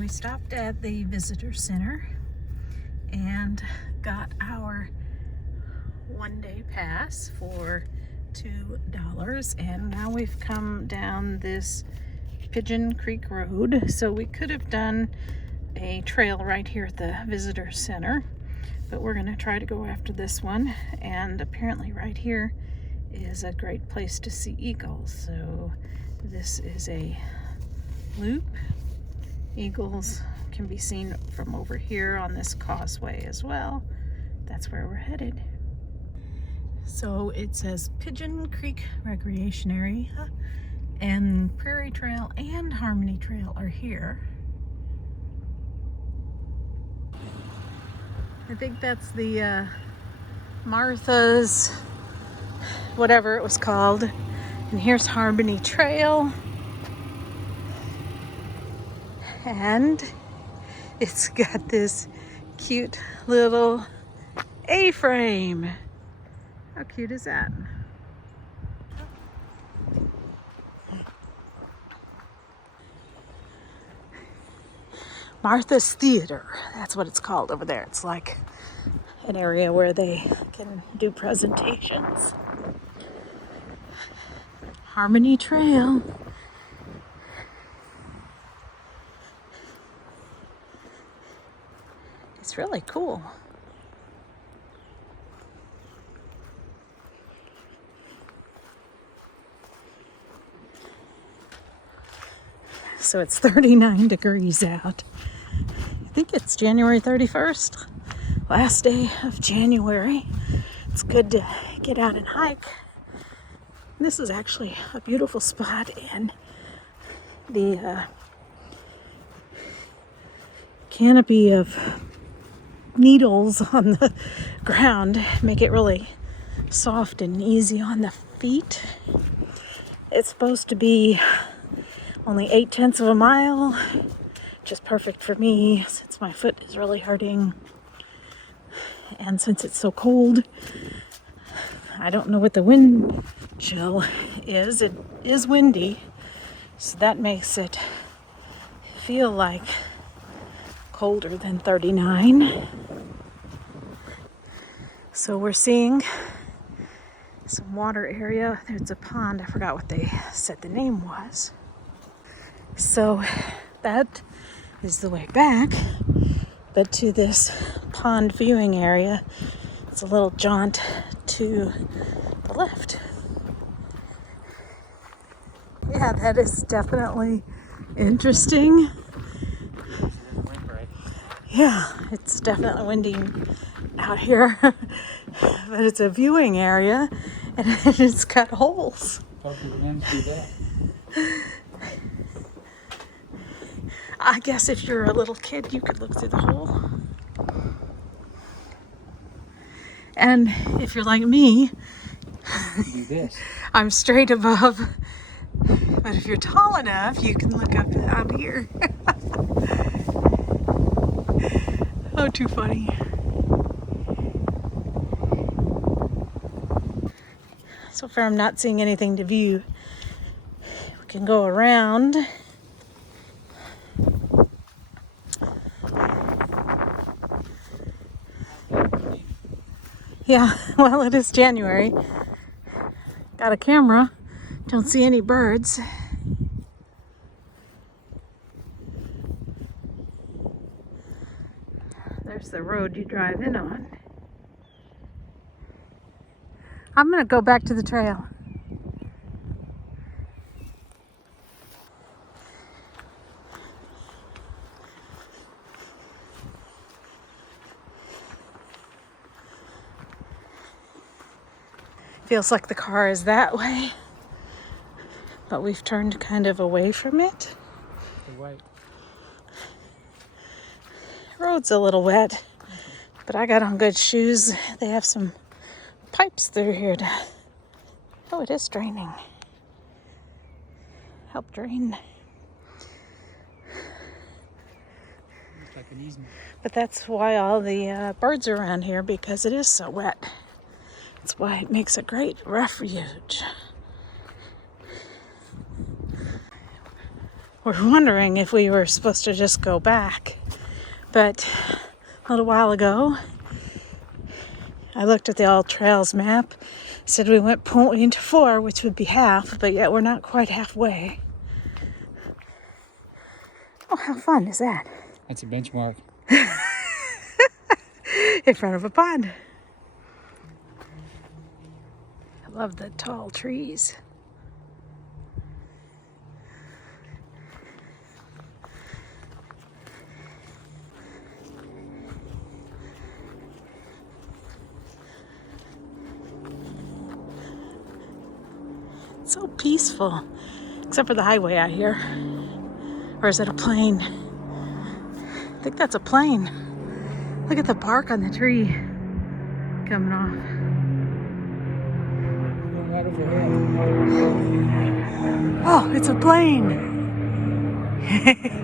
we stopped at the visitor center and got our one-day pass for $2, and now we've come down this Pigeon Creek Road. So we could have done a trail right here at the visitor center, but we're gonna try to go after this one. And apparently right here is a great place to see eagles. So this is a loop. Eagles can be seen from over here on this causeway as well. That's where we're headed. So it says Pigeon Creek Recreation Area, and Prairie Trail and Harmony Trail are here. I think that's the Martha's, whatever it was called. And here's Harmony Trail. And it's got this cute little A-frame. How cute is that? Martha's Theater, that's what it's called over there. It's like an area where they can do presentations. Harmony Trail. It's really cool. So it's 39 degrees out. I think it's January 31st, last day of January. It's good to get out and hike. This is actually a beautiful spot, and the canopy of needles on the ground make it really soft and easy on the feet. It's supposed to be only 0.8 of a mile, which is perfect for me since my foot is really hurting. And since it's so cold, I don't know what the wind chill is. It is windy, so that makes it feel like colder than 39. So we're seeing some water area. There's a pond. I forgot what they said the name was. So that is the way back, but to this pond viewing area, it's a little jaunt to the left. Yeah, that is definitely interesting. Yeah, it's definitely windy out here, but it's a viewing area and it's got holes. I guess if you're a little kid, you could look through the hole. And if you're like me, I'm straight above. But if you're tall enough, you can look up out here. Oh, too funny. So far, I'm not seeing anything to view. We can go around. Yeah, well, it is January. Got a camera. Don't see any birds. There's the road you drive in on. I'm gonna go back to the trail. Feels like the car is that way, but we've turned kind of away from it. Road's a little wet, but I got on good shoes. They have some pipes through here to... Oh, it is draining. Help drain. It's like an easement. But that's why all the birds are around here, because it is so wet. That's why it makes a great refuge. were wondering if we were supposed to just go back. But a little while ago, I looked at the All Trails map, said we went 0.4, which would be half, but yet we're not quite halfway. Oh, how fun is that? That's a benchmark. In front of a pond. I love the tall trees. It's so peaceful, except for the highway out here. Or is it a plane? I think that's a plane. Look at the bark on the tree coming off. Going right overhead. Oh, it's a plane.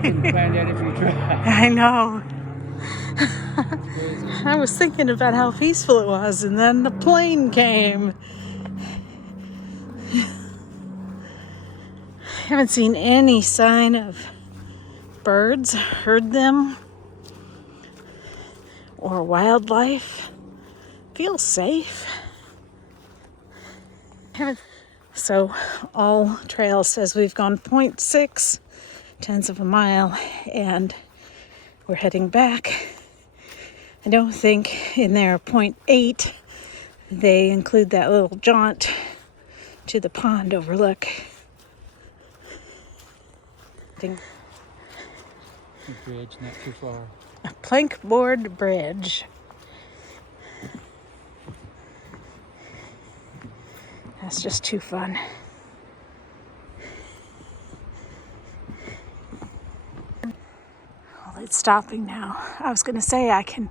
Couldn't find that if you tried. I know. Crazy. I was thinking about how peaceful it was, and then the plane came. Haven't seen any sign of birds, heard them, or wildlife. Feels safe. So All Trails says we've gone 0.6 tenths of a mile, and we're heading back. I don't think in their 0.8 they include that little jaunt to the pond overlook. The bridge, not too far. A plank board bridge. That's just too fun. Well, it's stopping now. I was going to say I can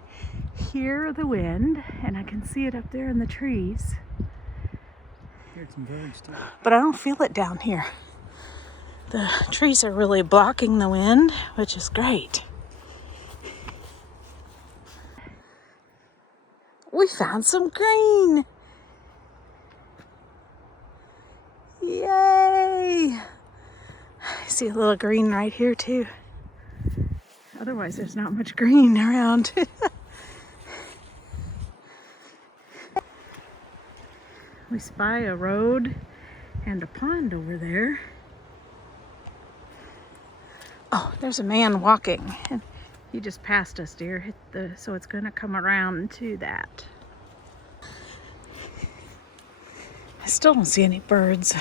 hear the wind and I can see it up there in the trees. Heard some birds too. But I don't feel it down here. The trees are really blocking the wind, which is great. We found some green. Yay! I see a little green right here too. Otherwise, there's not much green around. We spy a road and a pond over there. Oh, there's a man walking, and he just passed us, dear. So it's going to come around to that. I still don't see any birds.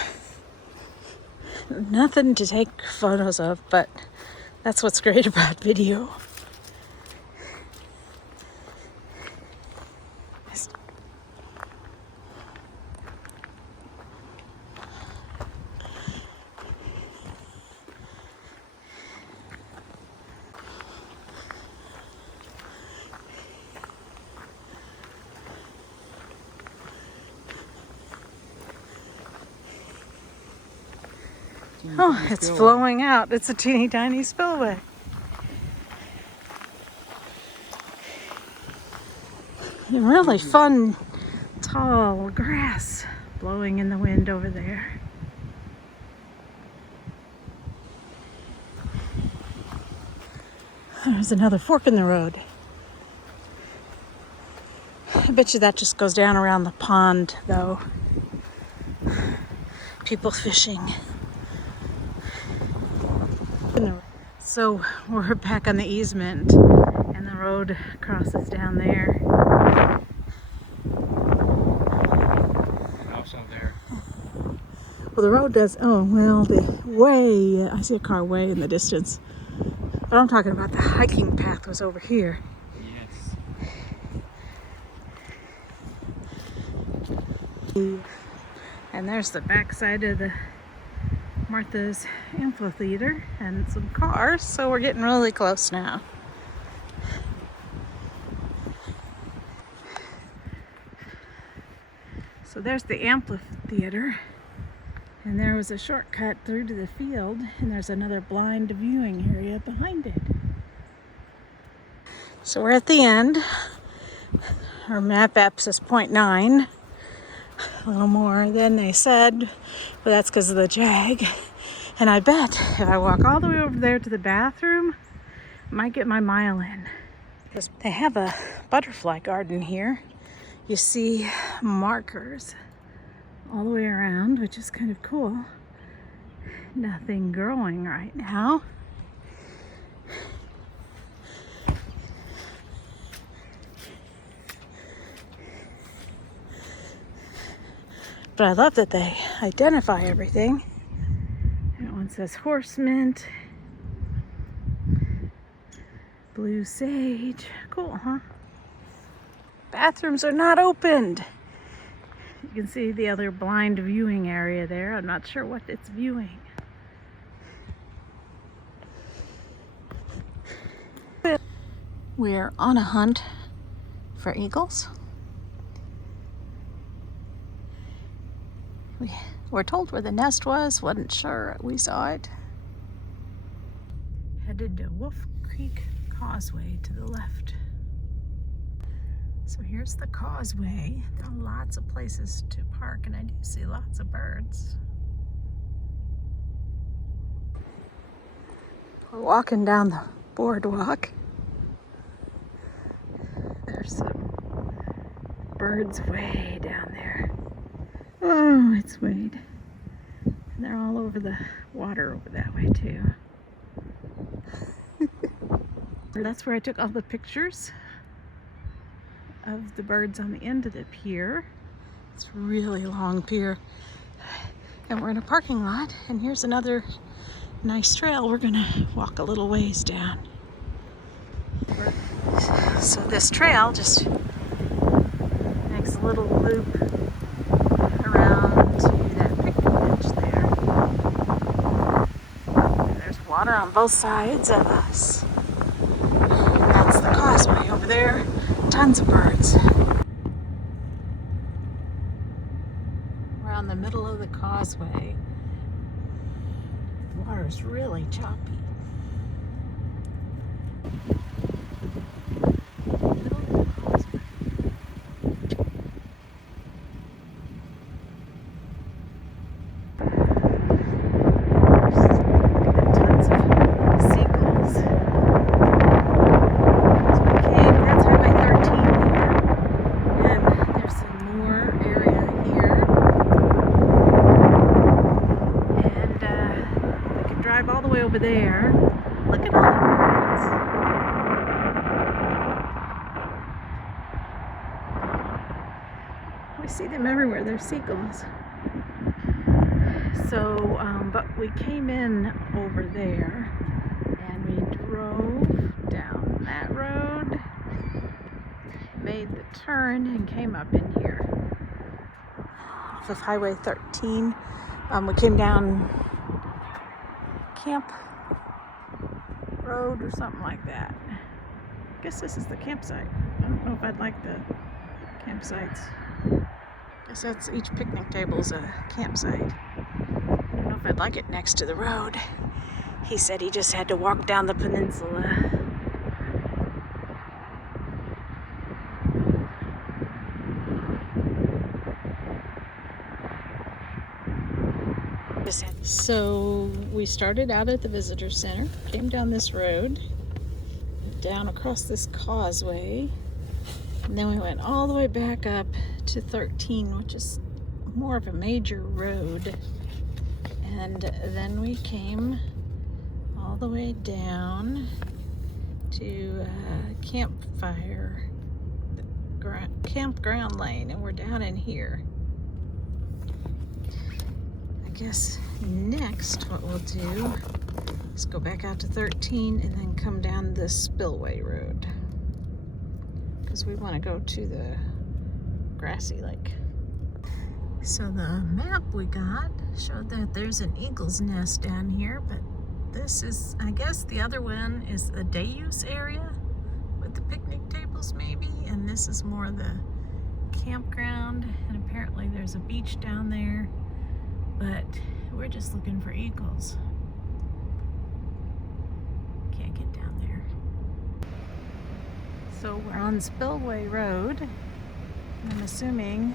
Nothing to take photos of, but that's what's great about video. Oh, it's flowing out. It's a teeny tiny spillway. And really fun, tall grass blowing in the wind over there. There's another fork in the road. I bet you that just goes down around the pond, though. People fishing. So we're back on the easement, and the road crosses down there. Also there. Well, the road does. Oh, well, the way. I see a car way in the distance. But I'm talking about the hiking path was over here. Yes. And there's the backside of the Martha's amphitheater and some cars, so we're getting really close now. So there's the amphitheater, and there was a shortcut through to the field, and there's another blind viewing area behind it. So we're at the end. Our map app says 0.9. A little more than they said, but that's because of the jag. And I bet if I walk all the way over there to the bathroom, I might get my mile in. They have a butterfly garden here. You see markers all the way around, which is kind of cool. Nothing growing right now. But I love that they identify everything. That one says horse mint, blue sage. Cool, huh? Bathrooms are not opened. You can see the other blind viewing area there. I'm not sure what it's viewing. We're on a hunt for eagles. We were told where the nest was, wasn't sure we saw it. Headed to Wolf Creek Causeway to the left. So here's the causeway. There are lots of places to park, and I do see lots of birds. We're walking down the boardwalk. There's some birds way down there. Oh, it's Wade. And they're all over the water over that way too. That's where I took all the pictures of the birds on the end of the pier. It's a really long pier. And we're in a parking lot, and here's another nice trail. We're gonna walk a little ways down. So this trail just makes a little loop around to that picnic bench there. And there's water on both sides of us. And that's the causeway over there. Tons of birds. We're on the middle of the causeway. The water's really choppy. Over there. Look at all the birds. We see them everywhere. They're seagulls. So, but we came in over there and we drove down that road, made the turn, and came up in here off of Highway 13. We came down Camp Road or something like that. I guess this is the campsite. I don't know if I'd like the campsites. I guess that's each picnic table's a campsite. I don't know if I'd like it next to the road. He said he just had to walk down the peninsula. So we started out at the visitor center, came down this road, down across this causeway, and then we went all the way back up to 13, which is more of a major road, and then we came all the way down to Campground Lane, and we're down in here. I guess next what we'll do is go back out to 13 and then come down this spillway road, because we want to go to the grassy lake. So the map we got showed that there's an eagle's nest down here, but this is, I guess the other one is the day use area with the picnic tables maybe, and this is more the campground, and apparently there's a beach down there. But we're just looking for eagles. Can't get down there. So we're on Spillway Road. I'm assuming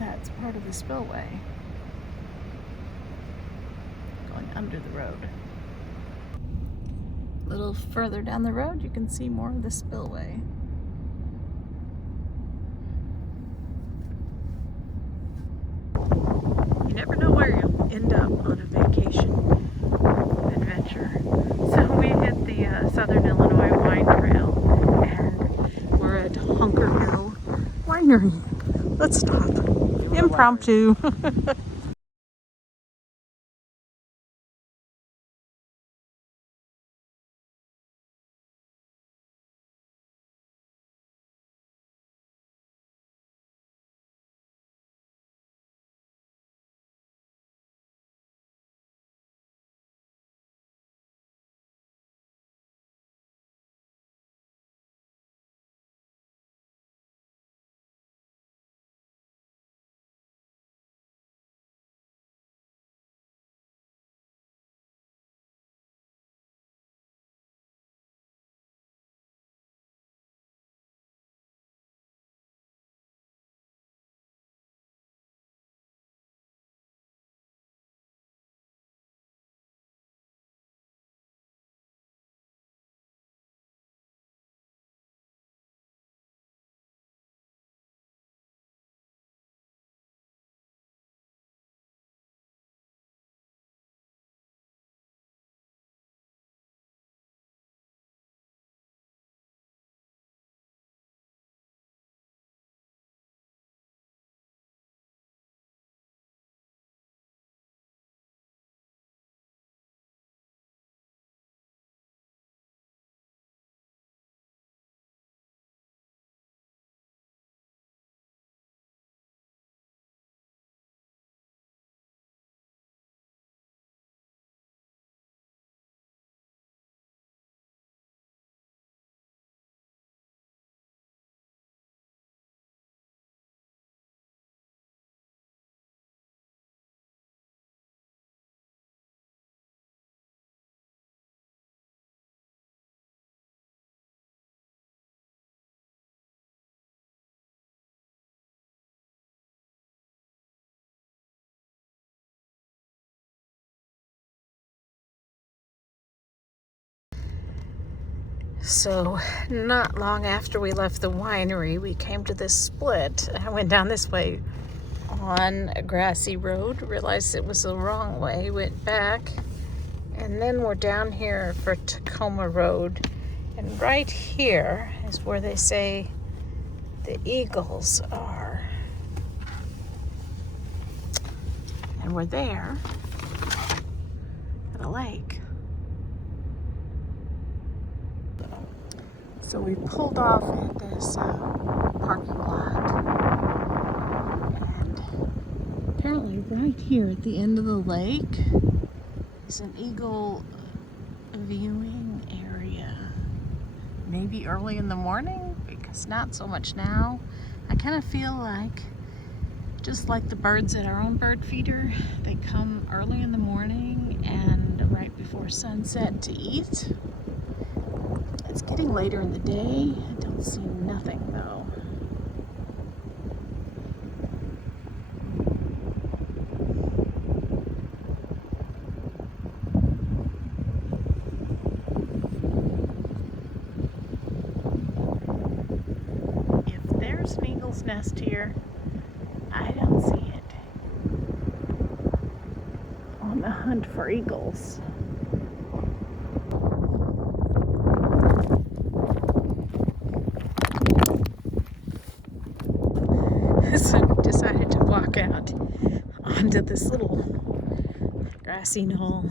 that's part of the spillway. under the road. A little further down the road, you can see more of the spillway. You never know where you'll end up on a vacation adventure. So we hit the Southern Illinois Wine Trail, and we're at Honkers Winery. Let's stop. Impromptu. So not long after we left the winery, we came to this split. I went down this way on a grassy road, realized it was the wrong way, went back, and then we're down here for Tacoma Road. And right here is where they say the eagles are. And we're there at a lake. So we pulled off at this parking lot, and apparently right here at the end of the lake is an eagle viewing area. Maybe early in the morning, because not so much now. I kind of feel like, just like the birds at our own bird feeder, they come early in the morning and right before sunset to eat. It's getting later in the day. I don't see nothing though. If there's an eagle's nest here, I don't see it. On the hunt for eagles. So we decided to walk out onto this little grassy knoll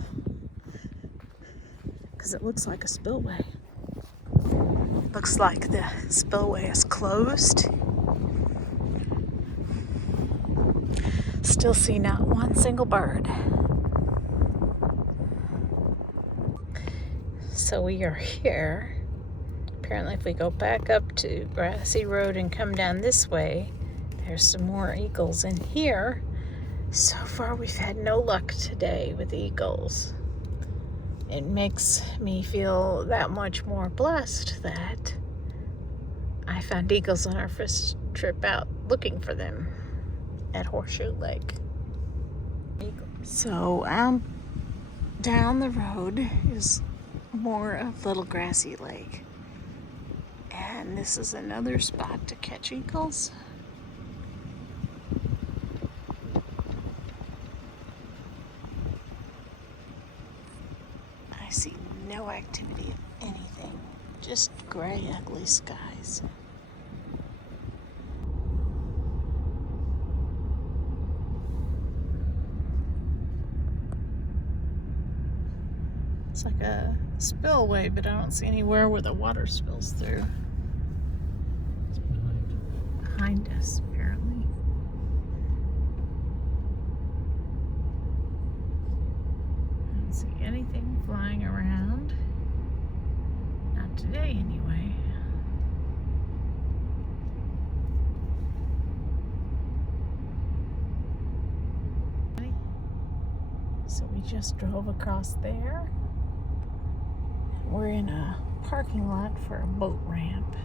because it looks like a spillway. Looks like the spillway is closed. Still see not one single bird. So we are here. Apparently if we go back up to Grassy Road and come down this way, there's some more eagles in here. So far we've had no luck today with eagles. It makes me feel that much more blessed that I found eagles on our first trip out looking for them at Horseshoe Lake. So I'm down the road is more of Little Grassy Lake. And this is another spot to catch eagles. I see no activity of anything, just gray, ugly skies. It's like a spillway, but I don't see anywhere where the water spills through. It's behind. Behind us, apparently. I don't see anything flying around. Not today, anyway. So we just drove across there. We're in a parking lot for a boat ramp.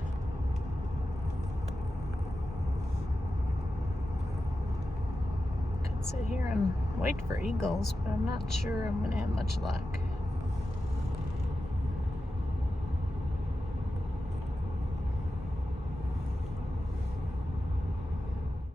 Could sit here and wait for eagles, but I'm not sure I'm gonna have much luck.